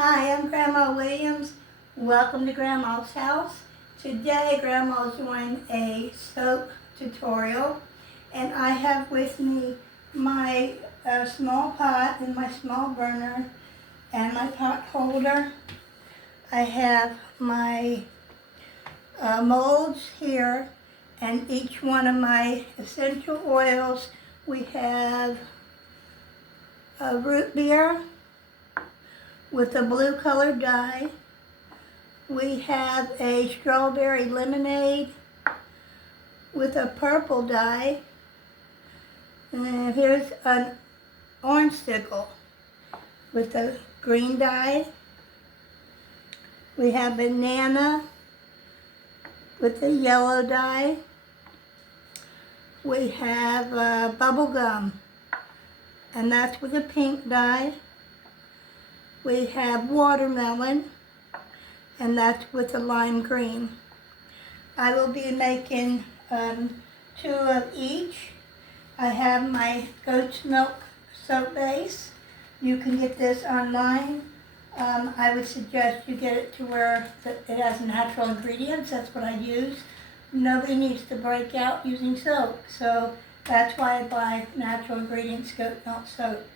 Hi, I'm Grandma Williams. Welcome to Grandma's house. Today, Grandma's doing a soap tutorial, and I have with me my small pot and my small burner and my pot holder. I have my molds here, and each one of my essential oils. We have root beer with a blue colored dye. We have a strawberry lemonade with a purple dye. And here's an orange sickle with a green dye. We have banana with a yellow dye. We have bubble gum, and that's with a pink dye. We have watermelon, and that's with a lime green. I will be making 2 of each. I have my goat's milk soap base. You can get this online. I would suggest you get it to where it has natural ingredients. That's what I use. Nobody needs to break out using soap, so that's why I buy natural ingredients goat milk soap.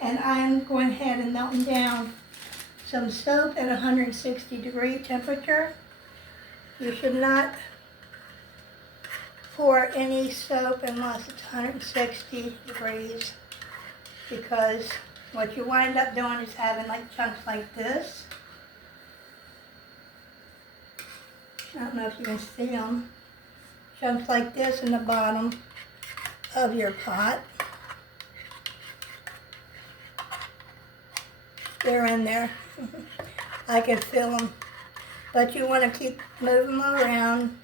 And I'm going ahead and melting down some soap at 160-degree temperature. You should not pour any soap unless it's 160 degrees, because what you wind up doing is having like chunks like this. I don't know if you can see them. Chunks like this in the bottom of your pot. They're in there. I can feel them. But you want to keep moving them around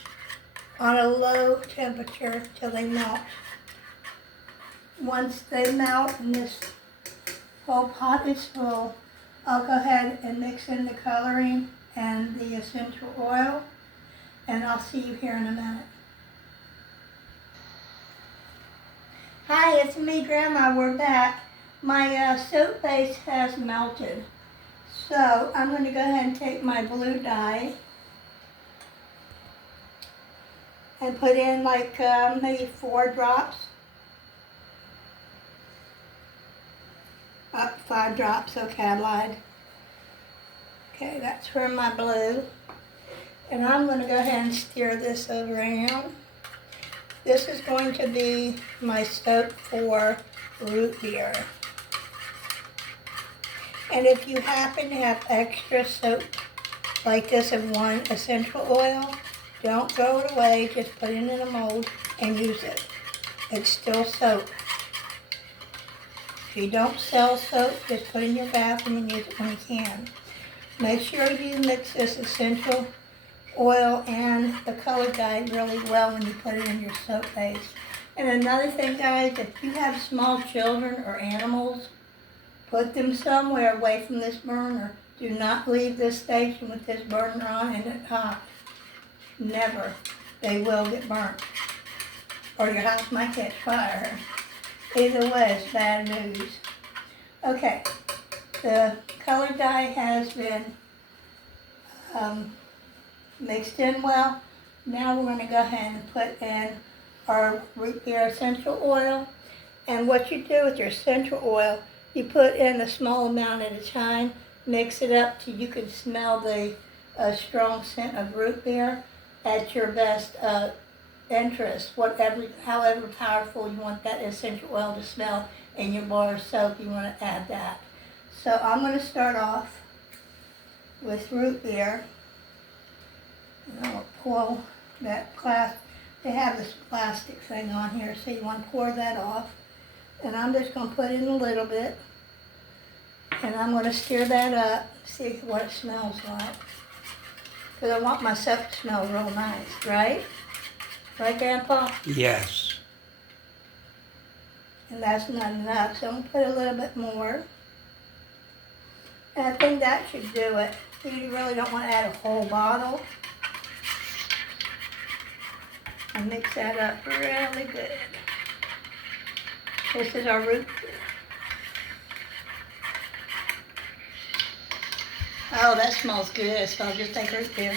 on a low temperature till they melt. Once they melt and this whole pot is full, I'll go ahead and mix in the coloring and the essential oil, and I'll see you here in a minute. Hi, it's me, Grandma. We're back. My soap base has melted, so I'm going to go ahead and take my blue dye and put in like maybe 4 drops. 5 drops, okay, I lied. Okay, that's for my blue. And I'm going to go ahead and stir this around. This is going to be my soap for root beer. And if you happen to have extra soap like this of one essential oil, don't throw it away, just put it in a mold and use it. It's still soap. If you don't sell soap, just put it in your bathroom and use it when you can. Make sure you mix this essential oil and the color dye really well when you put it in your soap base. And another thing, guys, if you have small children or animals, put them somewhere away from this burner. Do not leave this station with this burner on and it's hot. Never. They will get burnt. Or your house might catch fire. Either way, it's bad news. Okay, the color dye has been mixed in well. Now we're going to go ahead and put in our root beer essential oil. And what you do with your essential oil, you put in a small amount at a time, mix it up till you can smell the strong scent of root beer at your best interest. However powerful you want that essential oil to smell in your bar of soap, you want to add that. So I'm going to start off with root beer. And I'll pull that glass. They have this plastic thing on here, so you want to pour that off. And I'm just going to put in a little bit. And I'm going to stir that up, see what it smells like. Because I want my soap to smell real nice, right? Right, Grandpa? Yes. And that's not enough, so I'm going to put a little bit more. And I think that should do it. You really don't want to add a whole bottle. And mix that up really good. This is our root beer. Oh, that smells good. It smells just like root beer.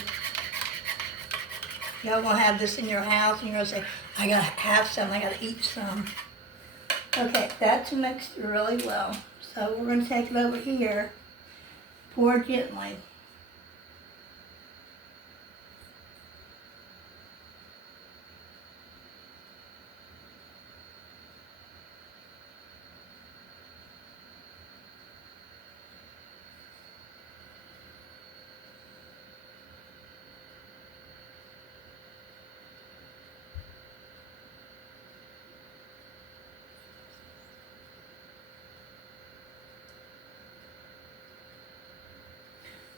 Y'all gonna have this in your house and you're gonna say, I gotta have some, I gotta eat some. Okay, that's mixed really well. So we're gonna take it over here, pour gently.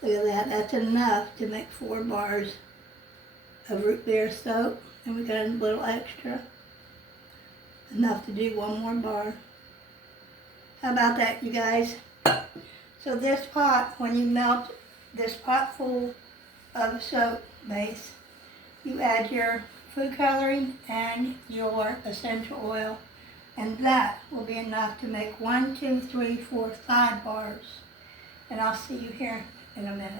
Look at that, that's enough to make 4 bars of root beer soap. And we got a little extra, enough to do 1 more bar. How about that, you guys? So this pot, when you melt this pot full of soap base, you add your food coloring and your essential oil, and that will be enough to make 1, 2, 3, 4, 5 bars. And I'll see you here in a minute.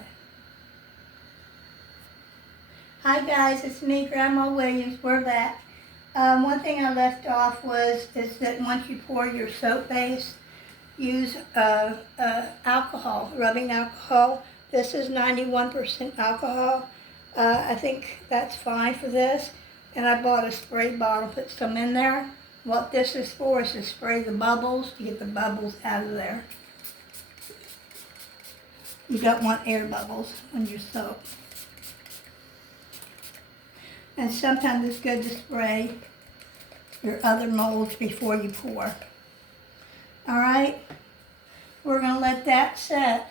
Hi guys, it's me, Grandma Williams. We're back. One thing I left off is that once you pour your soap base, use alcohol, rubbing alcohol. This is 91% alcohol. I think that's fine for this. And I bought a spray bottle, put some in there. What this is for is to spray the bubbles, to get the bubbles out of there. You don't want air bubbles on your soap. And sometimes it's good to spray your other molds before you pour. All right, we're gonna let that set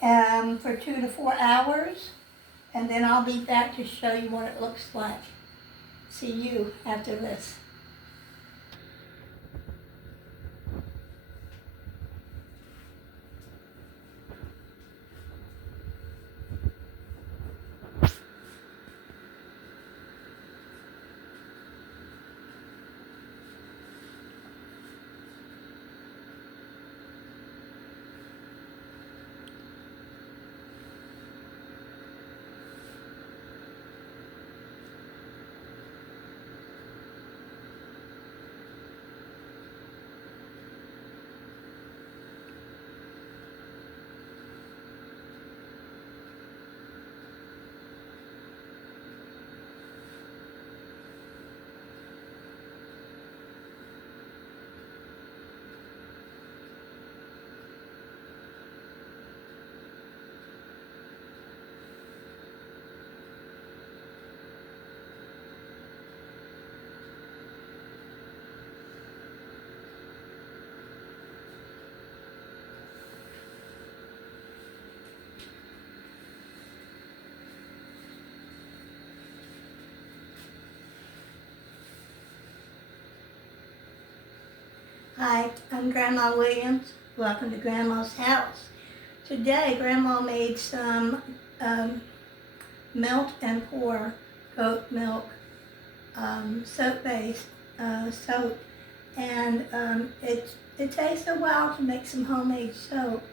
for 2 to 4 hours, and then I'll be back to show you what it looks like. See you after this. Hi, I'm Grandma Williams. Welcome to Grandma's house. Today, Grandma made some melt and pour goat milk soap-based soap, and it takes a while to make some homemade soap,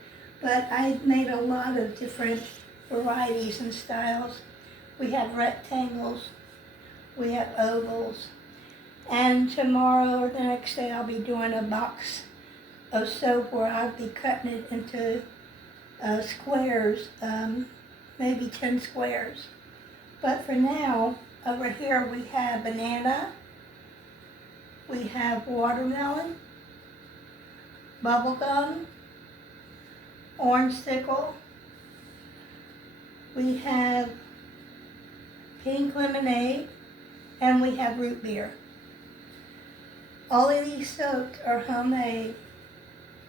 but I made a lot of different varieties and styles. We have rectangles, we have ovals, and tomorrow or the next day I'll be doing a box of soap where I'll be cutting it into squares, maybe 10 squares. But for now, over here we have banana, we have watermelon, bubblegum, orange sickle, we have pink lemonade, and we have root beer. All of these soaps are homemade,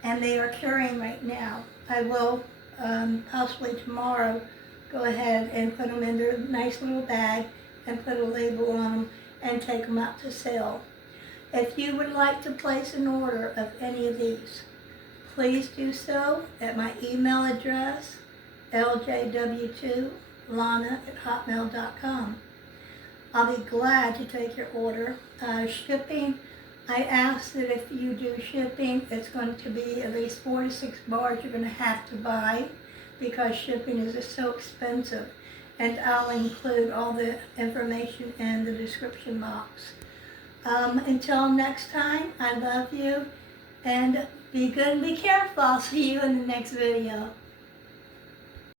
and they are curing right now. I will possibly tomorrow go ahead and put them in their nice little bag and put a label on them and take them out to sale. If you would like to place an order of any of these, please do so at my email address, ljw2lana@hotmail.com. I'll be glad to take your order. Shipping, I ask that if you do shipping, it's going to be at least 4 to 6 bars you're going to have to buy, because shipping is just so expensive. And I'll include all the information in the description box. Until next time, I love you, and be good and be careful. I'll see you in the next video.